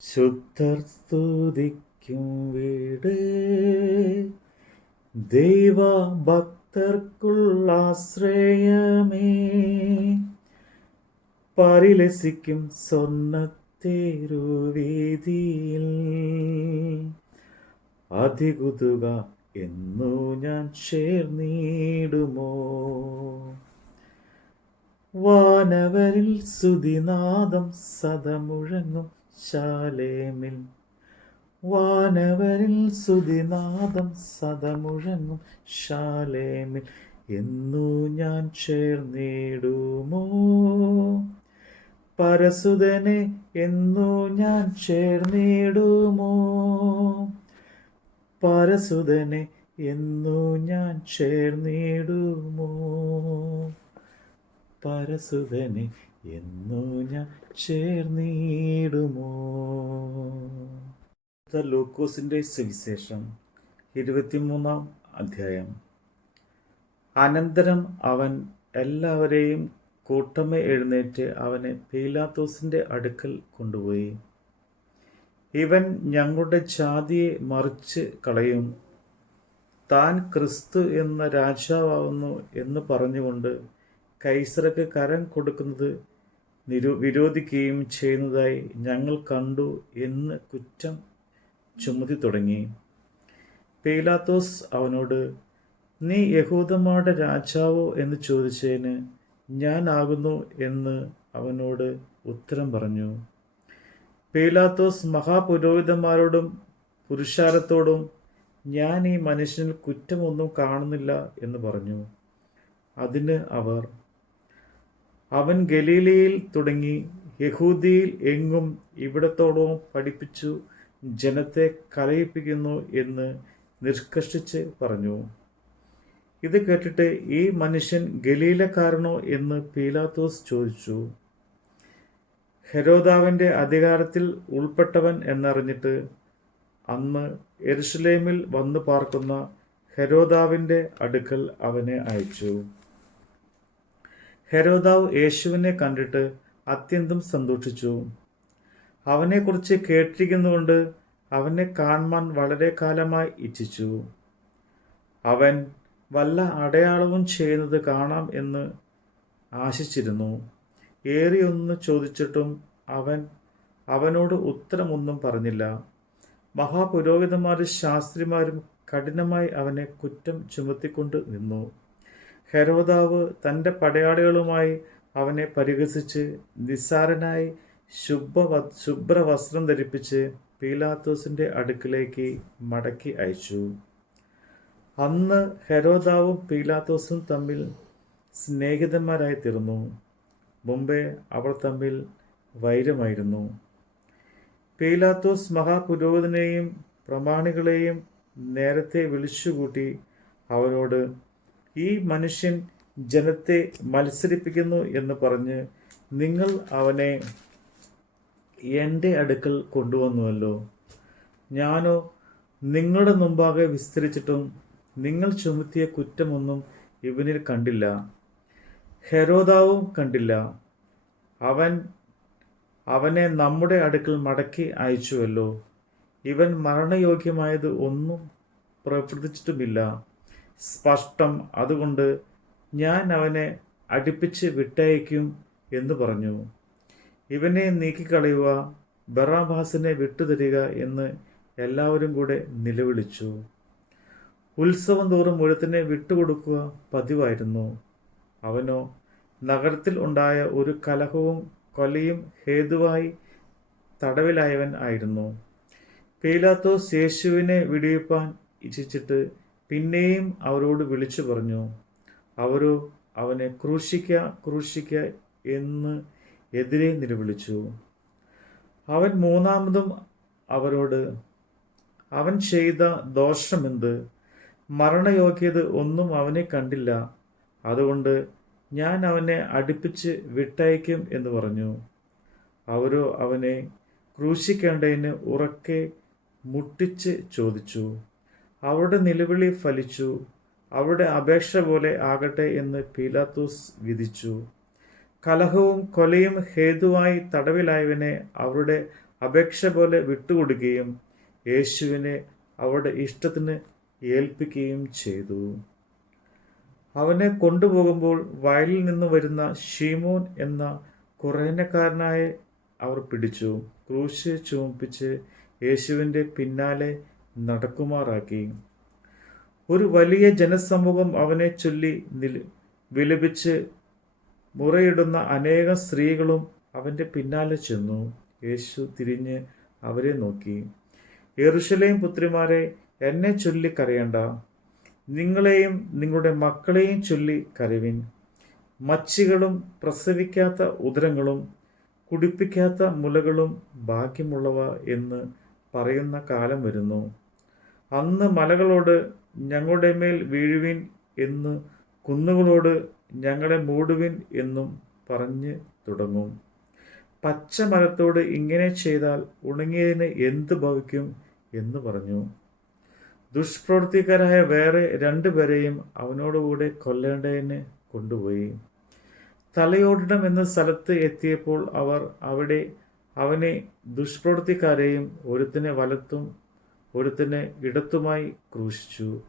ശുദ്ധർ സ്തുതിക്കും വീട്. ദൈവ ഭക്തർക്കുള്ള ആശ്രയമേ. പരിലസിക്കും സ്വർണത്തേരുവേദിയിൽ അതികുതുക എന്നു ഞാൻ ചേർന്നിടുമോ വാനവരിൽ സുതിനാദം സദമുഴങ്ങും ശാലേമിൽ വാനവരിൽ സുതിനാദം സദമുഴങ്ങും. ശാലേമിൽ എന്നു ഞാൻ ചേർന്നിടുമോ പരസുതനെ എന്നു ഞാൻ ചേർന്നിടുമോ പരസുതനെ എന്നു ഞാൻ ചേർന്നിടുമോ പരസുതനെ എന്നു ഞാൻ ചേർന്നിടുമോ ലൂക്കോസിന്റെ സുവിശേഷം ഇരുപത്തിമൂന്നാം അധ്യായം. അനന്തരം അവൻ എല്ലാവരെയും കൂട്ടമ്മ എഴുന്നേറ്റ് അവനെ പീലാത്തോസിന്റെ അടുക്കൽ കൊണ്ടുപോയി. ഇവൻ ഞങ്ങളുടെ ജാതിയെ മറിച്ച് കളയും. താൻ ക്രിസ്തു എന്ന രാജാവാകുന്നു എന്ന് പറഞ്ഞുകൊണ്ട് കൈസറക്ക് കരം കൊടുക്കുന്നത് നിരു വിരോധിക്കുകയും ചെയ്യുന്നതായി ഞങ്ങൾ കണ്ടു എന്ന് കുറ്റം ചുമത്തി തുടങ്ങി. പീലാത്തോസ് അവനോട് നീ യഹൂദന്മാരുടെ രാജാവോ? എന്ന് ചോദിച്ചതിന് ഞാനാകുന്നു എന്ന് അവനോട് ഉത്തരം പറഞ്ഞു. പീലാത്തോസ് മഹാപുരോഹിതന്മാരോടും പുരുഷാരത്തോടും ഞാൻ ഈ മനുഷ്യനിൽ കുറ്റമൊന്നും കാണുന്നില്ല എന്ന് പറഞ്ഞു. അതിന് അവർ അവൻ ഗലീലയിൽ തുടങ്ങി യഹൂദിയിൽ എങ്ങും ഇവിടത്തോടവും പഠിപ്പിച്ചു ജനത്തെ കലയിപ്പിക്കുന്നു എന്ന് നിഷ്കർഷിച്ച് പറഞ്ഞു. ഇത് കേട്ടിട്ട് ഈ മനുഷ്യൻ ഗലീലക്കാരനോ എന്ന് പീലാത്തോസ് ചോദിച്ചു. ഹെരോദാവിന്റെ അധികാരത്തിൽ ഉൾപ്പെട്ടവൻ എന്നറിഞ്ഞിട്ട് അന്ന് എരുഷലേമിൽ വന്ന് പാർക്കുന്ന ഹെരോദാവിന്റെ അടുക്കൽ അവനെ അയച്ചു. ഹെരോദാവ് യേശുവിനെ കണ്ടിട്ട് അത്യന്തം സന്തോഷിച്ചു. അവനെക്കുറിച്ച് കേട്ടിരിക്കുന്നുകൊണ്ട് അവനെ കാണുവാൻ വളരെ കാലമായി ഇച്ഛിച്ചു. അവൻ വല്ല അടയാളവും ചെയ്യുന്നത് കാണാം എന്ന് ആശിച്ചിരുന്നു. ഏറിയൊന്ന് ചോദിച്ചിട്ടും അവൻ അവനോട് ഉത്തരമൊന്നും പറഞ്ഞില്ല. മഹാപുരോഹിതന്മാരും ശാസ്ത്രിമാരും കഠിനമായി അവനെ കുറ്റം ചുമത്തിക്കൊണ്ട് നിന്നു. ഹെരോദാവ് തന്റെ പടയാളികളുമായി അവനെ പരിഹസിച്ച് നിസ്സാരനായി ശുഭ വസ്ത്രം ധരിപ്പിച്ച് പീലാത്തോസിന്റെ അടുക്കിലേക്ക് മടക്കി അയച്ചു. അന്ന് ഹെരോദാവും പീലാത്തോസും തമ്മിൽ സ്നേഹിതന്മാരായി തീർന്നു. മുമ്പേ അവർ തമ്മിൽ വൈരമായിരുന്നു. പീലാത്തോസ് മഹാപുരോഹിതനെയും പ്രമാണികളെയും നേരത്തെ വിളിച്ചുകൂട്ടി അവരോട് ഈ മനുഷ്യൻ ജനത്തെ മത്സരിപ്പിക്കുന്നു എന്ന് പറഞ്ഞ് നിങ്ങൾ അവനെ എന്റെ അടുക്കൽ കൊണ്ടുവന്നുവല്ലോ. ഞാനോ നിങ്ങളുടെ മുമ്പാകെ വിസ്തരിച്ചിട്ടും നിങ്ങൾ ചുമത്തിയ കുറ്റമൊന്നും ഇവനിൽ കണ്ടില്ല. ഹെരോദാവും കണ്ടില്ല. അവൻ അവനെ നമ്മുടെ അടുക്കൽ മടക്കി അയച്ചുവല്ലോ. ഇവൻ മരണയോഗ്യമായത് ഒന്നും പ്രവർത്തിച്ചിട്ടുമില്ല. സ്പഷ്ടം അതുകൊണ്ട് ഞാൻ അവനെ അടുപ്പിച്ച് വിട്ടയക്കും എന്ന് പറഞ്ഞു. ഇവനെ നീക്കിക്കളയുക ബറാബാസിനെ വിട്ടുതരിക എന്ന് എല്ലാവരും കൂടെ നിലവിളിച്ചു. ഉത്സവം തോറും മുഴുത്തിനെ വിട്ടുകൊടുക്കുക പതിവായിരുന്നു. അവനോ നഗരത്തിൽ ഉണ്ടായ ഒരു കലഹവും കൊലയും ഹേതുവായി തടവിലായവൻ ആയിരുന്നു. പീലാത്തോസ് യേശുവിനെ വിടിയിപ്പാൻ ഇച്ഛിച്ചിട്ട് പിന്നെയും അവരോട് വിളിച്ചു പറഞ്ഞു അവരോ അവനെ ക്രൂശിക്ക ക്രൂശിക്ക എന്ന് എതിരെ നിലവിളിച്ചു. അവൻ മൂന്നാമതും അവരോട് അവൻ ചെയ്ത ദോഷമെന്ത്? മരണയോഗ്യത ഒന്നും അവനെ കണ്ടില്ല. അതുകൊണ്ട് ഞാൻ അവനെ അടുപ്പിച്ച് വിട്ടയക്കും എന്ന് പറഞ്ഞു. അവരോ അവനെ ക്രൂശിക്കേണ്ടതിന് ഉറക്കെ മുട്ടിച്ച് ചോദിച്ചു. അവരുടെ നിലവിളി ഫലിച്ചു. അവരുടെ അപേക്ഷ പോലെ ആകട്ടെ എന്ന് പീലാത്തോസ് വിധിച്ചു. കലഹവും കൊലയും ഹേതുവായി തടവിലായവനെ അവരുടെ അപേക്ഷ പോലെ വിട്ടുകൊടുക്കുകയും യേശുവിനെ അവരുടെ ഇഷ്ടത്തിന് ഏൽപ്പിക്കുകയും ചെയ്തു. അവനെ കൊണ്ടുപോകുമ്പോൾ വയലിൽ നിന്ന് വരുന്ന ഷീമോൻ എന്ന കുറേനക്കാരനായ അവർ പിടിച്ചു. ക്രൂശ് ചുമപ്പിച്ച് യേശുവിന്റെ പിന്നാലെ നടക്കുമാറാക്കി. ഒരു വലിയ ജനസമൂഹം അവനെ ചൊല്ലി വിലപിച്ച് മുറയിടുന്ന അനേകം സ്ത്രീകളും അവന്റെ പിന്നാലെ ചെന്നു. യേശു തിരിഞ്ഞ് അവരെ നോക്കി. യെറുശലേം പുത്രിമാരെ എന്നെ ചൊല്ലി കരയണ്ട. നിങ്ങളെയും നിങ്ങളുടെ മക്കളെയും ചൊല്ലി കരവിൻ. മച്ചികളും പ്രസവിക്കാത്ത ഉദരങ്ങളും കുടിപ്പിക്കാത്ത മുലകളും ഭാഗ്യമുള്ളവ എന്ന് പറയുന്ന കാലം വരുന്നു. അന്ന് മലകളോട് ഞങ്ങളുടെ മേൽ വീഴുവിൻ എന്ന് കുന്നുകളോട് ഞങ്ങളെ മൂടുവിൻ എന്നും പറഞ്ഞ് തുടങ്ങും. പച്ച മരത്തോട് ഇങ്ങനെ ചെയ്താൽ ഉണങ്ങിയതിന് എന്ത് ഭവിക്കും എന്ന് പറഞ്ഞു. ദുഷ്പ്രവൃത്തിക്കാരായ വേറെ രണ്ടുപേരെയും അവനോടുകൂടെ കൊല്ലേണ്ടതിന് കൊണ്ടുപോയി. തലയോടണം എന്ന സ്ഥലത്ത് എത്തിയപ്പോൾ അവർ അവിടെ അവനെ ദുഷ്പ്രവൃത്തിക്കാരെയും ഒരുത്തിനെ വലത്തും ഒരുത്തിനെ ഇടത്തുമായി ക്രൂശിച്ചു.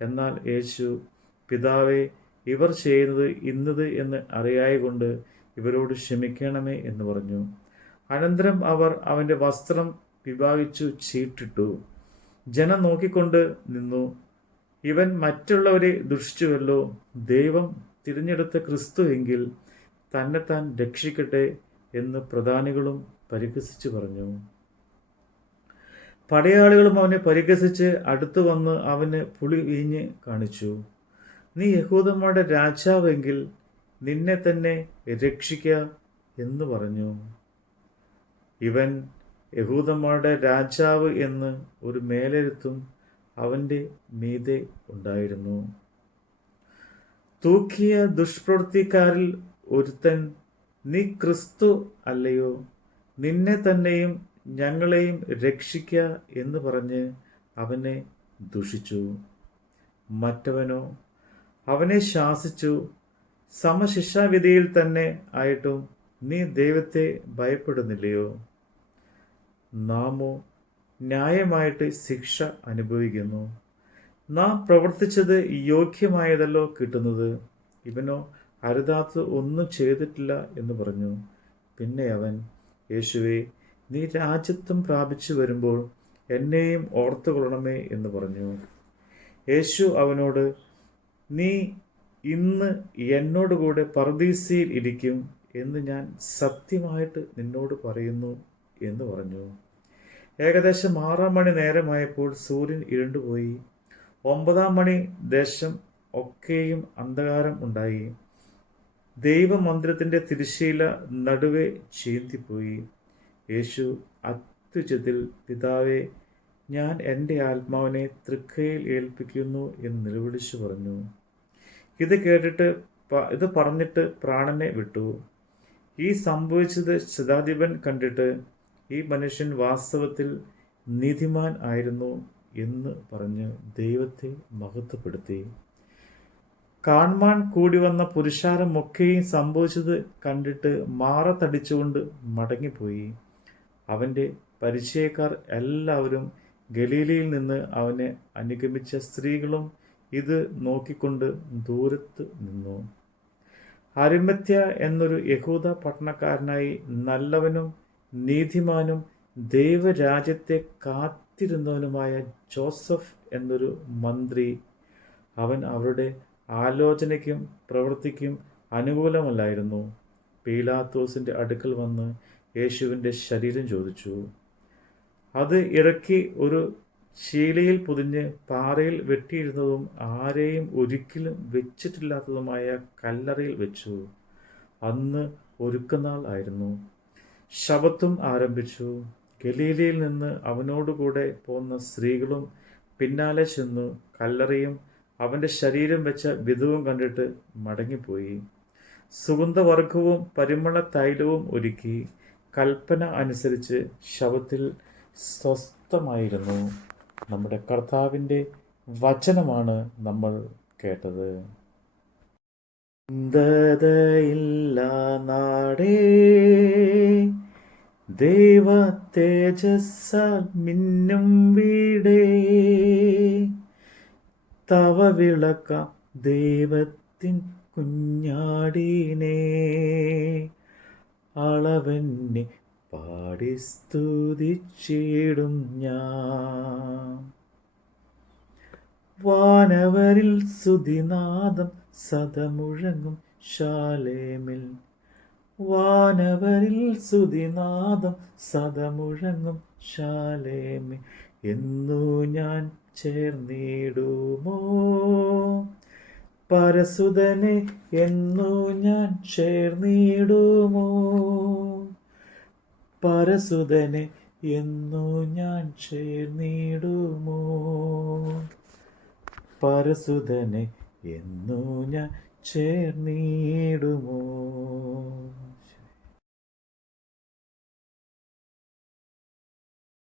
എന്നാൽ യേശു പിതാവെ ഇവർ ചെയ്യുന്നത് ഇന്നത് എന്ന് അറിയായകൊണ്ട് ഇവരോട് ക്ഷമിക്കണമേ എന്ന് പറഞ്ഞു. അനന്തരം അവർ അവന്റെ വസ്ത്രം വിഭാഗിച്ചു ചീട്ടിട്ടു. ജനം നോക്കിക്കൊണ്ട് നിന്നു. ഇവൻ മറ്റുള്ളവരെ ദുഷിച്ചുവല്ലോ ദൈവം തിരഞ്ഞെടുത്ത ക്രിസ്തു എങ്കിൽ തന്നെത്താൻ രക്ഷിക്കട്ടെ എന്ന് പ്രധാനികളും പരിഹസിച്ചു പറഞ്ഞു. പടയാളികളും അവനെ പരിഹസിച്ച് അടുത്തു വന്ന് അവന് പുളി വീഞ്ഞ് കാണിച്ചു. നീ യഹൂദന്മാരുടെ രാജാവെങ്കിൽ നിന്നെ തന്നെ രക്ഷിക്ക എന്ന് പറഞ്ഞു. ഇവൻ യഹൂദന്മാരുടെ രാജാവ് എന്ന് ഒരു മേലെഴുത്തും അവന്റെ മീതെ ഉണ്ടായിരുന്നു. തൂക്കിയ ദുഷ്പ്രവൃത്തിക്കാരിൽ ഒരുത്തൻ നീ ക്രിസ്തു അല്ലയോ? നിന്നെ തന്നെയും ഞങ്ങളെയും രക്ഷിക്ക എന്ന് പറഞ്ഞ് അവനെ ദുഷിച്ചു. മറ്റവനോ? അവനെ ശാസിച്ചു. സമശിക്ഷാവിധിയിൽ തന്നെ ആയിട്ടും നീ ദൈവത്തെ ഭയപ്പെടുന്നില്ലയോ? നാമോ ന്യായമായിട്ട് ശിക്ഷ അനുഭവിക്കുന്നു. നാം പ്രവർത്തിച്ചത് യോഗ്യമായതല്ലോ കിട്ടുന്നത്. ഇവനോ അരുതാത്ത ഒന്നും ചെയ്തിട്ടില്ല എന്ന് പറഞ്ഞു. പിന്നെ അവൻ യേശുവെ നീ രാജ്യത്വം പ്രാപിച്ചു വരുമ്പോൾ എന്നെയും ഓർത്തുകൊള്ളണമേ എന്ന് പറഞ്ഞു. യേശു അവനോട് നീ ഇന്ന് എന്നോടുകൂടെ പർദീസയിൽ ഇരിക്കും എന്ന് ഞാൻ സത്യമായിട്ട് നിന്നോട് പറയുന്നു എന്ന് പറഞ്ഞു. ഏകദേശം ആറാം മണി നേരമായപ്പോൾ സൂര്യൻ ഇരുണ്ടുപോയി. ഒമ്പതാം മണി ദേശം ഒക്കെയും അന്ധകാരം ഉണ്ടായി. ദൈവമന്ദിരത്തിന്റെ തിരശ്ശീല നടുവെ ചീന്തിപ്പോയി. യേശു അത്യുച്ചത്തിൽ പിതാവെ ഞാൻ എന്റെ ആത്മാവിനെ തൃക്കയിൽ ഏൽപ്പിക്കുന്നു എന്ന് നിലവിളിച്ചു പറഞ്ഞു. ഇത് കേട്ടിട്ട് ഇത് പറഞ്ഞിട്ട് പ്രാണനെ വിട്ടു. ഈ സംഭവിച്ചത് ശതാധിപൻ കണ്ടിട്ട് ഈ മനുഷ്യൻ വാസ്തവത്തിൽ നീതിമാൻ ആയിരുന്നു എന്ന് പറഞ്ഞ് ദൈവത്തെ മഹത്വപ്പെടുത്തി. കാണുവാൻ കൂടി വന്ന പുരുഷാരമൊക്കെയും സംഭവിച്ചത് കണ്ടിട്ട് മാറ തടിച്ചുകൊണ്ട് മടങ്ങിപ്പോയി. അവന്റെ പരിചയക്കാർ എല്ലാവരും ഗലീലയിൽ നിന്ന് അവനെ അനുഗമിച്ച സ്ത്രീകളും ഇത് നോക്കിക്കൊണ്ട് ദൂരത്ത് നിന്നു. അരിമത്യ എന്നൊരു യഹൂദ പട്ടണക്കാരനായി നല്ലവനും നീതിമാനും ദൈവരാജ്യത്തെ കാത്തിരുന്നവനുമായ ജോസഫ് എന്നൊരു മന്ത്രി അവൻ അവരുടെ ആലോചനയ്ക്കും പ്രവൃത്തിക്കും അനുകൂലമല്ലായിരുന്നു. പീലാത്തോസിന്റെ അടുക്കൽ വന്ന് യേശുവിന്റെ ശരീരം ചോദിച്ചു അത് ഇറക്കി ഒരു ശീലയിൽ പൊതിഞ്ഞ് പാറയിൽ വെട്ടിയിരുന്നതും ആരെയും ഒരിക്കലും വെച്ചിട്ടില്ലാത്തതുമായ കല്ലറയിൽ വെച്ചു. അന്ന് ഒരുക്കനാൾ ആയിരുന്നു. ശബത്തും ആരംഭിച്ചു. ഗലീലയിൽ നിന്ന് അവനോടുകൂടെ പോന്ന സ്ത്രീകളും പിന്നാലെ ചെന്നു കല്ലറയും അവന്റെ ശരീരം വെച്ച വിധവും കണ്ടിട്ട് മടങ്ങിപ്പോയി. സുഗന്ധവർഗവും പരിമള തൈലവും ഒരുക്കി കൽപ്പന അനുസരിച്ച് ശവത്തിൽ സ്വസ്ഥമായിരുന്നു. നമ്മുടെ കർത്താവിന്റെ വചനമാണ് നമ്മൾ കേട്ടത്. ദതയില്ല നാടേ ദേവ തേജസ്സാൽ മിന്നും വീടേ. തവ വിളക്കാം ദൈവത്തിൻ കുഞ്ഞാടീനേ. അളവെന്നെ പാടി സ്തുതിച്ചിടും ഞാൻ. വാനവരിൽ സുതിനാദം സതമുഴങ്ങും ശാലേമിൽ. വാനവരിൽ സുതിനാദം സതമുഴങ്ങും ശാലേമിൽ. എന്നു ഞാൻ ചേർന്നിടുമോ? പരസുതനെ എന്നു ഞാൻ ചേർന്നിടുമോ? പരസുതനെ എന്നു ഞാൻ ചേർന്നിടുമോ? പരസുതനെ എന്നു ഞാൻ ചേർന്നിടുമോ?